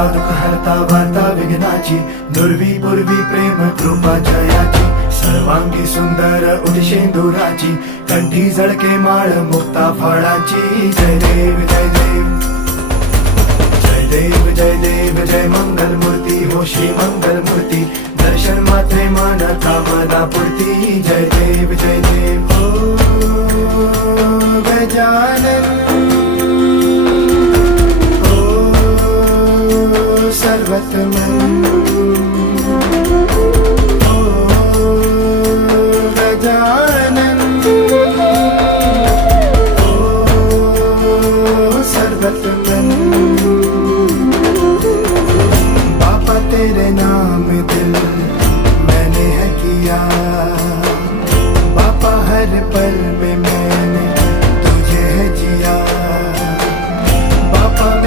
हरता दुःख हरता वार्ता विघ्नाची, दुर्वी पूर्वी प्रेम कृपा जयाची, सर्वांगी सुंदर उदिशेंदुराची, कंठी झळके माळ मुक्ता फळाची. जय देव जय देव जय देव जय देव जय मंगल मूर्ती हो श्री मंगल मूर्ती, दर्शन मात्रे मन कामना पूर्ती. जय देव जय देव हो गजानन हो सर्वतमन हो गजानन हो सर्वतमन. बापा तेरे नाम